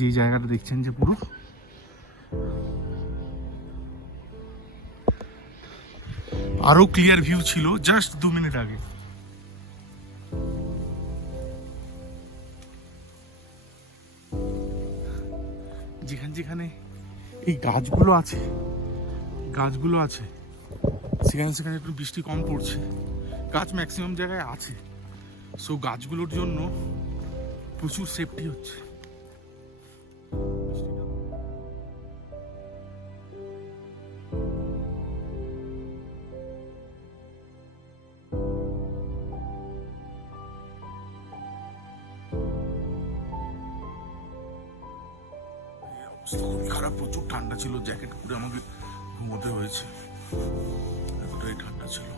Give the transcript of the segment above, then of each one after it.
যে জায়গাটা দেখছেন যে পুরো। আরও ক্লিয়ার ভিউ ছিল জাস্ট দু মিনিট আগে। যেখানে যেখানে এই গাছগুলো আছে গাছগুলো আছে, সেখানে সেখানে একটু বৃষ্টি কম পড়ছে, গাছ ম্যাক্সিমাম জায়গায় আছে। সো গাছগুলোর জন্য প্রচুর সেফটি হচ্ছে। খুবই খারাপ। প্রচুর ঠান্ডা ছিল, জ্যাকেট পরে আমাকে ঘুমোতে হয়েছে। এতটাই ঠান্ডা ছিল।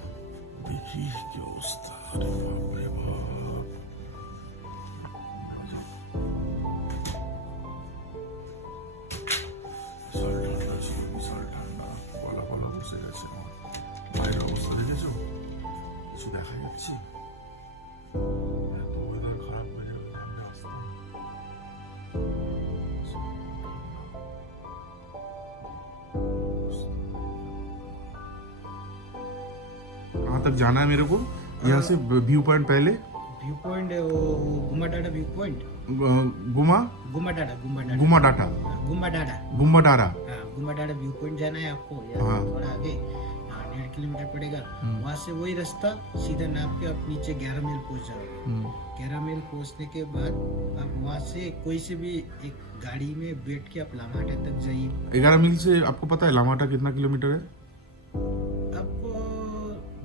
দেখি কি অবস্থা। বাপরে বাপ। বিশাল ঠান্ডা বিশাল ঠান্ডা। গলা গলা বসে গেছে আমার। অবস্থা দেখেছ? কিছু দেখা যাচ্ছে? तक जाना है मेरे को। यहाँ से व्यू पॉइंट पहले। व्यू पॉइंट है वो गुम्बा डाडा व्यू पॉइंट गुमा? गुम्बा डाडा गुम्बा डाडा गुमा डाटा। हाँ, गुम्बा डाडा गुम्बा डारा हाँ गुम्बा डाडा व्यू पॉइंट जाना है आपको। हाँ। थोड़ा आगे। हाँ, डेढ़ किलोमीटर पड़ेगा। हम्म। वहाँ से वही रास्ता सीधा नाप के आप नीचे ग्यारह मील पहुँच जाओगे ग्यारह मील पहुँचने के बाद आप वहाँ से कोई से भी एक गाड़ी में बैठ के आप लामाटे तक जाइए। ग्यारह मील से आपको पता है लामाटा कितना किलोमीटर है?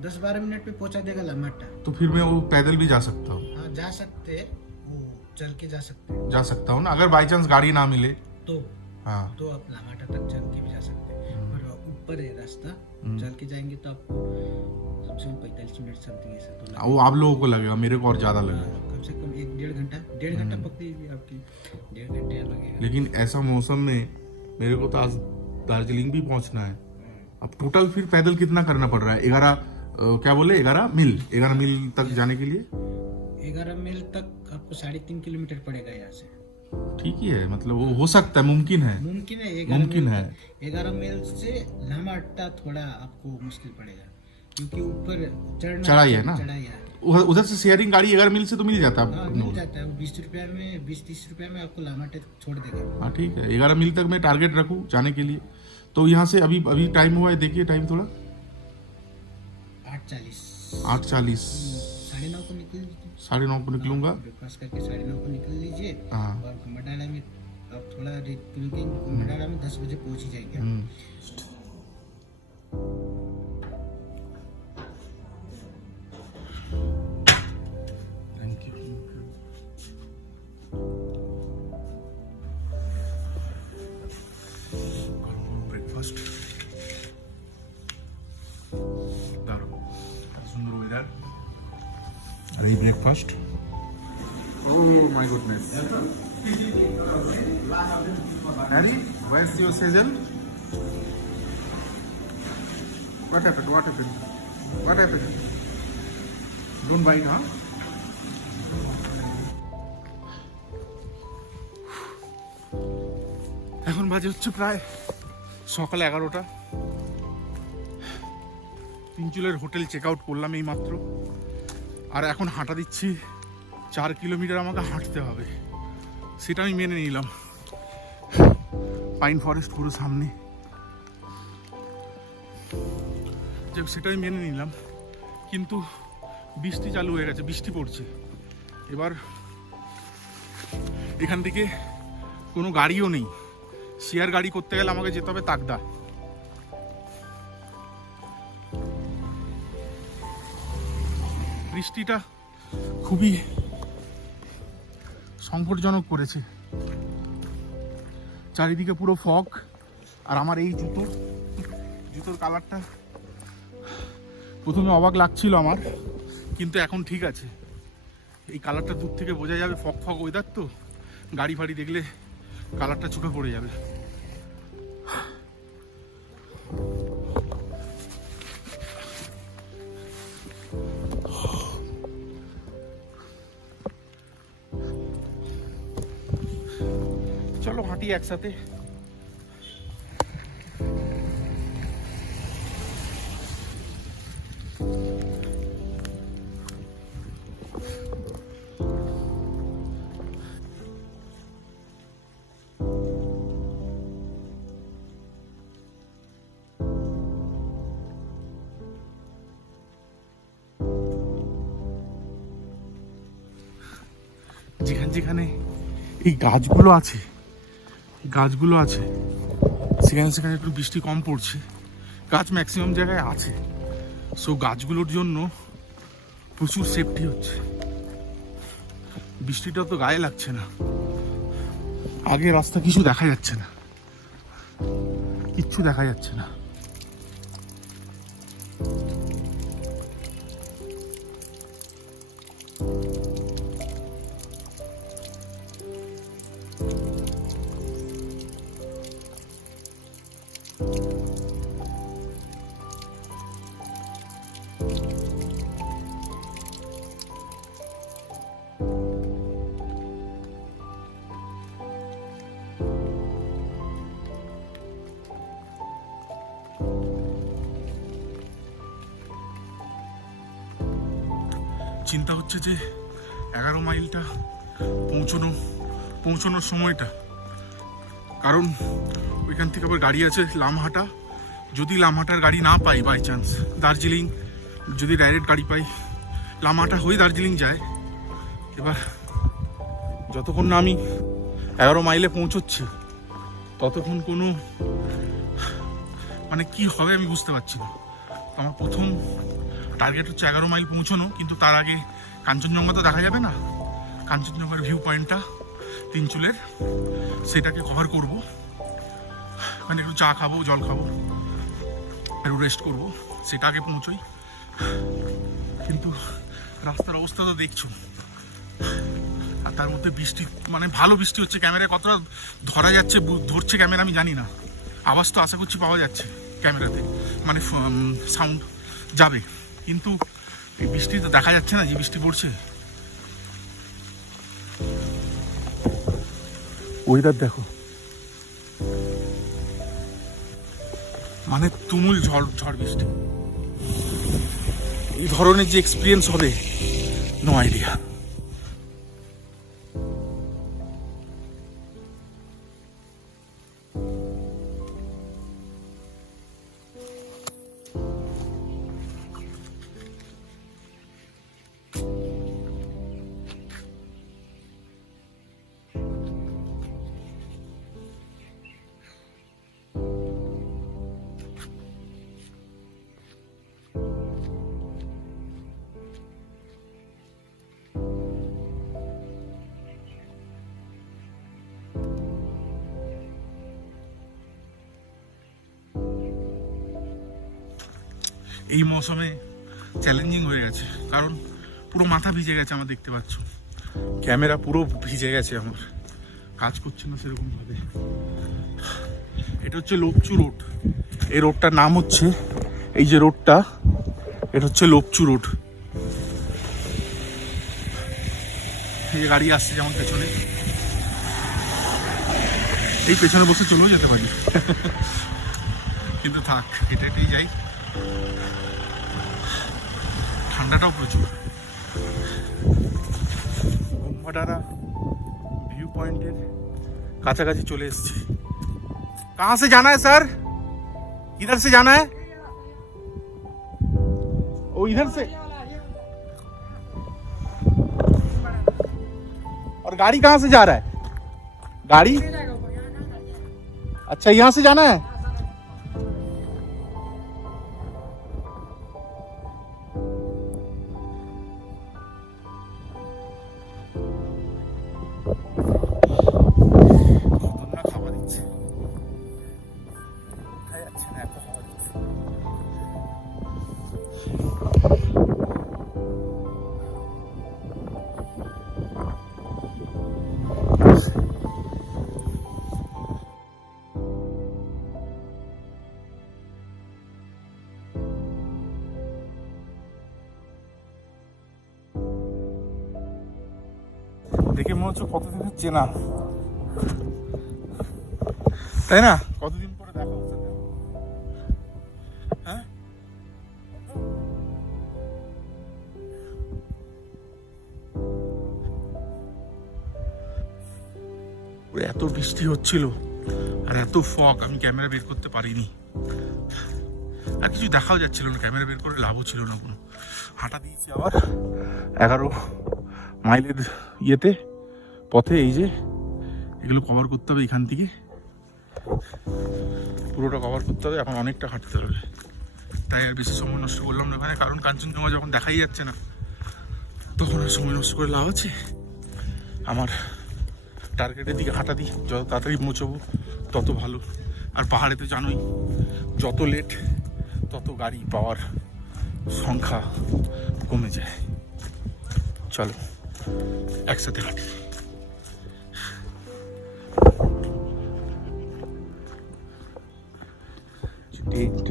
दस बारह मिनट में पहुँचा देगा लामाटा। तो फिर मैं वो पैदल भी जा सकता हूँ। हाँ जा सकते वो चल के जा सकते। जा सकता हूँ ना अगर बाई चांस गाड़ी ना मिले। तो हाँ। तो आप लामाटा तक चल के भी जा सकते हैं। और ऊपर है रास्ता हम्म। चल के जाएँगे तो आपको कम से कम पैंतालीस मिनट समथिंग ऐसा तो वो आप लोगों को लगेगा मेरे को और ज़्यादा लगेगा। हाँ, कम से कम एक डेढ़ घंटा डेढ़ घंटा पकड़ी हुई आपकी। डेढ़ घंटे लगेगा। लेकिन ऐसा मौसम में मेरे को तो आज दार्जिलिंग भी पहुँचना है। अब टोटल फिर पैदल कितना करना पड़ रहा है? ग्यारह क्या बोले? ग्यारह मील। ग्यारह मील तक जाने के लिए? ग्यारह मील तक आपको साढ़े तीन किलोमीटर पड़ेगा यहाँ से। ठीक ही है मतलब वो हो सकता है मुमकिन है। मुमकिन है मुमकिन है। ग्यारह मील से लामाटा थोड़ा आपको मुश्किल पड़ेगा क्योंकि ऊपर चढ़ना चढ़ाई है ना? उधर से शेयरिंग गाड़ी ग्यारह मील से तो मिल जाता हाँ है मिल जाता है बीस रुपया में बीस तीस रुपया में आपको लामाटे छोड़ देगा। हाँ ठीक है। ग्यारह मील तक मैं टारगेट रखूँ जाने के लिए। तो यहाँ से अभी अभी टाइम हुआ है देखिए टाइम थोड़ा। चालीस। आठ चालीस। साढ़े नौ को निकल साढ़े नौ को निकलूँगा। ब्रेकफास्ट करके साढ़े नौ को निकल लीजिए। हाँ। और कुम्भडाला में आप थोड़ा क्योंकि कुम्भडाला में दस बजे पहुँच ही जाएँगे आप। সুন্দর ওয়েদার আর এই breakfast oh my goodness Harry wise your Sejjil What happened? What happened? What happened? Don't bite, huh? এখন বাজে হচ্ছে প্রায় সকাল এগারোটা তিনচুলের হোটেল চেক আউট করলাম এই মাত্র আর এখন হাঁটা দিচ্ছি, চার কিলোমিটার আমাকে হাঁটতে হবে। সেটা আমি মেনে নিলাম। পাইন ফরেস্ট পুরো সামনে। সেটা আমি মেনে নিলাম। কিন্তু বৃষ্টি চালু হয়ে গেছে, বৃষ্টি পড়ছে। এবার এখান থেকে কোনো গাড়িও নেই। শেয়ার গাড়ি করতে গেলে আমাকে যেতে হবে তাকদা। বৃষ্টিটা খুবই সংকটজনক করেছে। চারিদিকে পুরো ফক, আর আমার এই জুতো, জুতোর কালারটা প্রথমে অবাক লাগছিল আমার, কিন্তু এখন ঠিক আছে। এই কালারটা দূর থেকে বোঝা যাবে, ফক ফক ওয়েদার তো। গাড়ি ফাড়ি দেখলে কালারটা চোখে পড়ে যাবে। হাঁটি একসাথে। যেখানে যেখানে এই গাছগুলো আছে গাছগুলো আছে, সেখানে সেখানে একটু বৃষ্টি কম পড়ছে, গাছ ম্যাক্সিমাম জায়গায় আছে। সো গাছগুলোর জন্য প্রচুর সেফটি হচ্ছে। বৃষ্টিটা তো গায়ে লাগছে না। আগে রাস্তা কিছু দেখা যাচ্ছে না। কিচ্ছু দেখা যাচ্ছে না। চিন্তা হচ্ছে যে এগারো মাইলটা পৌঁছানো, পৌঁছানোর সময়টা। কারণ ওইখান থেকে আবার গাড়ি আছে লামহাটা। যদি লামহাটার গাড়ি না পাই বাই চান্স দার্জিলিং যদি ডাইরেক্ট গাড়ি পাই। লামাটা হয়ে দার্জিলিং যায়। এবার যতক্ষণ না আমি এগারো মাইলে পৌঁছচ্ছি, ততক্ষণ কোনো মানে কি হবে আমি বুঝতে পারছি না। আমার প্রথম টার্গেট হচ্ছে এগারো মাইল পৌঁছানো, কিন্তু তার আগে কাঞ্চনজঙ্ঘা তো দেখা যাবে না। কাঞ্চনজঙ্ঘার ভিউ পয়েন্টটা তিনচুলের সেটাকে কভার করব। মানে একটু চা খাব, জল খাব, একটু রেস্ট করব, সেটা আগে পৌঁছোই। কিন্তু রাস্তার অবস্থা তো দেখছ। আর তার মধ্যে বৃষ্টি মানে ভালো বৃষ্টি হচ্ছে। ক্যামেরায় কতটা ধরা যাচ্ছে ধরছে ক্যামেরা আমি জানি না। আওয়াজ তো আশা করছি পাওয়া যাচ্ছে ক্যামেরাতে। মানে সাউন্ড যাবে। কিন্তু এই বৃষ্টি তো দেখা যাচ্ছে না যে বৃষ্টি পড়ছে। ওয়েদার দেখো। মানে তুমুল ঝড় ঝড় বৃষ্টি। এই ধরনের যে এক্সপিরিয়েন্স হবে নো আইডিয়া এই মৌসুমে চ্যালেঞ্জিং হয়ে গেছে। কারণ পুরো মাথা ভিজে গেছে আমার দেখতে পাচ্ছ। ক্যামেরা পুরো ভিজে গেছে আমার। কাজ করছে না সেরকম ভাবে। এটা হচ্ছে লোকচু রোড। এই রোডটার নাম হচ্ছে, এই যে রোডটা, এটা হচ্ছে লোকচু রোড। এই যে গাড়ি আসছে যেমন পেছনে। এই পেছনে বসে চলেও যেতে পারি। কিন্তু থাক হেঁটে হেঁটেই যাই। ঠান্ডাটাও প্রচুর গোম্বাডারা ভিউ পয়েন্টের কাছাকাছি চলে এসেছি कहाँ से जाना है सर इधर से जाना है ओ इधर से और गाड़ी कहाँ से जा रहा है गाड़ी अच्छा यहाँ से जाना है মনে হচ্ছে কতদিনের চেনা। তাই না? কতদিন পরে দেখা হচ্ছে? হ্যাঁ? এত বৃষ্টি হচ্ছিল আর এত ফক আমি ক্যামেরা বের করতে পারিনি। আর কিছু দেখাও যাচ্ছিল না ক্যামেরা বের করে লাভও ছিল না কোনো। হাঁটা দিয়েছি আবার। এগারো মাইলের ইয়েতে। পথে এই যে এগুলো কভার করতে হবে এখান থেকে। পুরোটা কভার করতে হবে, এখন অনেকটা হাঁটতে হবে। তাই আর বেশি সময় নষ্ট করলাম না ওখানে কারণ কাঞ্চনজঙ্ঘা যখন দেখাই যাচ্ছে না, তখন আর সময় নষ্ট করে লাভ আছে। আমার টার্গেটের দিকে হাঁটা দিই, যত তাড়াতাড়ি পৌঁছবো, তত ভালো। আর পাহাড়ে তো জানোই, যত লেট তত গাড়ি পাওয়ার সংখ্যা কমে যায়। চলো, একসাথে হাঁটি। টেন্ট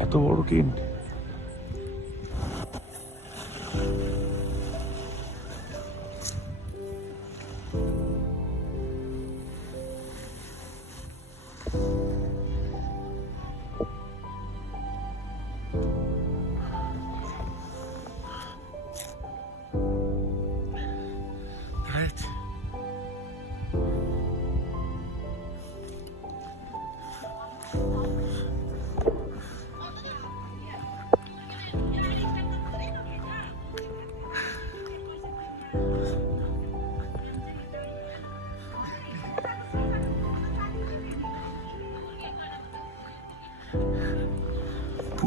এত বড় টেন্ট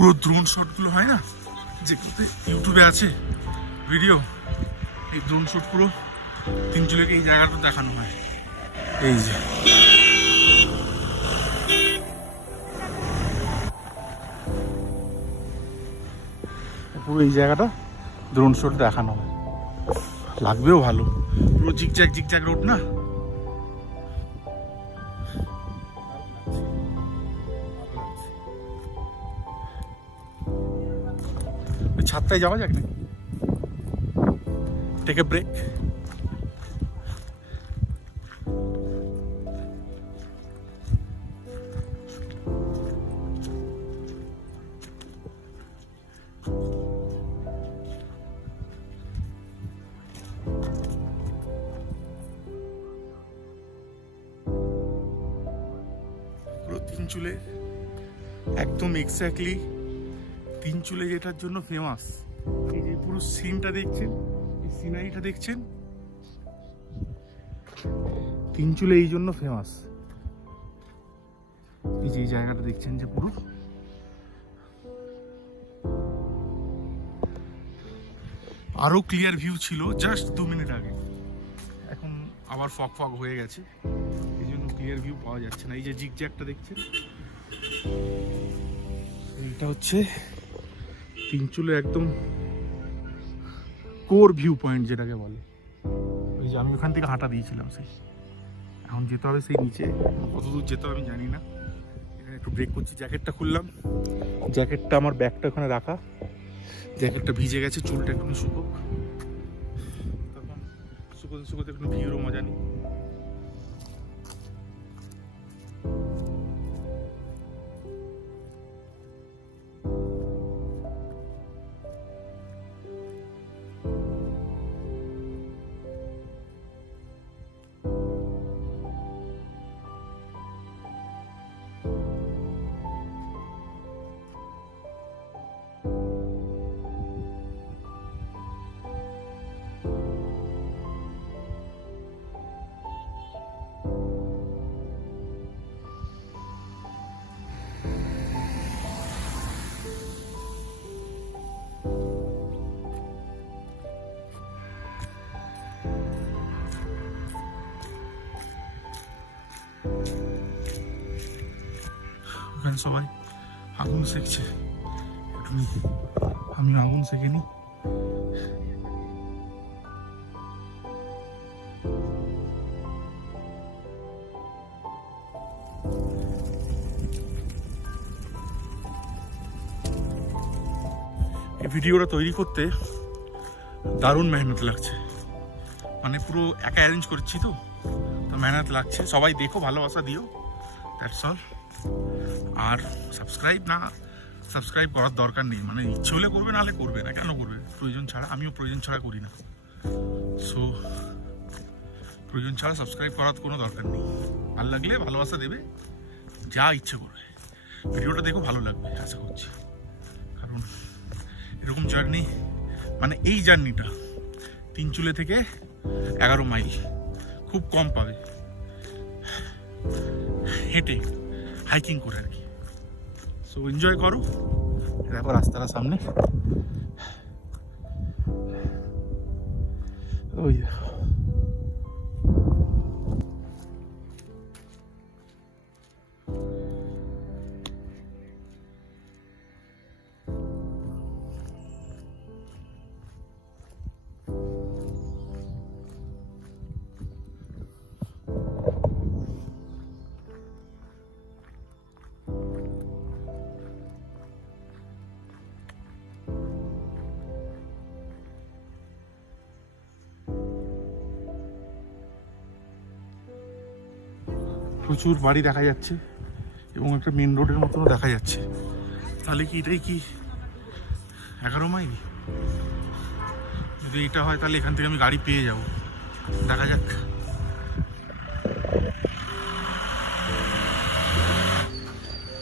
পুরো ড্রোন শটগুলো হয় না? যেগুলোতে ইউটিউবে আছে ভিডিও এই ড্রোন শট পুরো তিন চুলেকে এই জায়গাটা দেখানো হয়। এই যে। পুরো এই জায়গাটা ড্রোন শট দেখানো হয়। লাগবেও ভালো। পুরো জিগজ্যাগ জিগজ্যাগ রোড না? ছাদটায় যাওয়া যাক নাকি টেক এ ব্রেক পুরো তিন চুলে একদম এক্স্যাক্টলি তিন চুলে যেটার জন্য ফেমাস এই যে পুরো সিনটা দেখছেন, এই সিনারিটা দেখছেন? তিন চুলে এই জন্য ফেমাস এই যে এই জায়গাটা দেখছেন যে পুরো। আরও ক্লিয়ার ভিউ ছিল জাস্ট দু মিনিট আগে। এখন আবার ফগ ফগ হয়ে গেছে। এই জন্য ক্লিয়ার ভিউ পাওয়া যাচ্ছে না। এই যে জিগজ্যাগটা দেখছেন? এটা হচ্ছে তিনচুলে একদম কোর ভিউ পয়েন্ট যেটাকে বলে। ওই যে আমি ওখান থেকে হাঁটা দিয়েছিলাম সেই। এখন যেতে হবে সেই নিচে। কত দূর যেতে হবে আমি জানি না। এখানে একটু ব্রেক করছি জ্যাকেটটা খুললাম। জ্যাকেটটা আমার ব্যাগটা ওখানে রাখা। জ্যাকেটটা ভিজে গেছে, চুলটা একটু শুকোক। তখন শুকোতে শুকোতে একটু ভিউরও মজা নেই। ওখানে সবাই? আগুন একটু আমি আগুন সেকে নি এই ভিডিওটা তৈরি করতে দারুণ মেহনত লাগছে। মানে পুরো একা অ্যারেঞ্জ করছি তো। মেহনত লাগছে। সবাই দেখো, ভালোবাসা দিও। দ্যাটস অল আর সাবস্ক্রাইব না সাবস্ক্রাইব করার দরকার নেই। মানে ইচ্ছে হলে করবে নাহলে করবে না। কেন করবে? প্রয়োজন ছাড়া, আমিও প্রয়োজন ছাড়া করি না। সো প্রয়োজন ছাড়া সাবস্ক্রাইব করার কোনো দরকার নেই। ভালো লাগলে ভালোবাসা দেবে, যা ইচ্ছে করবে। ভিডিওটা দেখো, ভালো লাগবে, আশা করছি। কারণ এরকম জার্নি মানে এই জার্নিটা তিন চুলে থেকে এগারো মাইল খুব কম পাবে। হেঁটে হাইকিং করে আর কি। সো এনজয় করো দেখো রাস্তাটা সামনে। ওই দেখো প্রচুর বাড়ি দেখা যাচ্ছে এবং একটা মেন রোডের মতনও দেখা যাচ্ছে। তাহলে কি এটাই কি? এগারো মাইল যদি এটা হয় তাহলে এখান থেকে আমি গাড়ি পেয়ে যাব। দেখা যাক।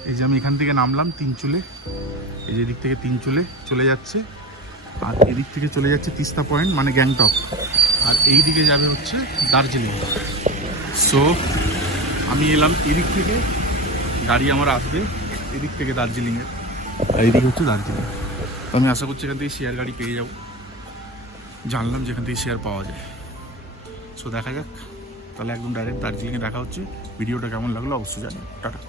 এই যে আমি এখান থেকে নামলাম তিন চুলে। এই যে এদিক থেকে তিন চুলে চলে যাচ্ছে। আর এদিক থেকে চলে যাচ্ছে তিস্তা পয়েন্ট মানে গ্যাংটক আর এই দিকে যাবে হচ্ছে দার্জিলিং। সো আমি এলাম এদিক থেকে গাড়ি আমার আসবে এদিক থেকে দার্জিলিংয়ের আর এদিক হচ্ছে দার্জিলিং। তো আমি আশা করছি এখান থেকে শেয়ার গাড়ি পেয়ে যাব। জানলাম যেখান থেকে শেয়ার পাওয়া যায়। সো দেখা যাক। তাহলে একদম ডাইরেক্ট দার্জিলিংয়ে দেখা হচ্ছে। ভিডিওটা কেমন লাগল অবশ্যই জানি টাটা।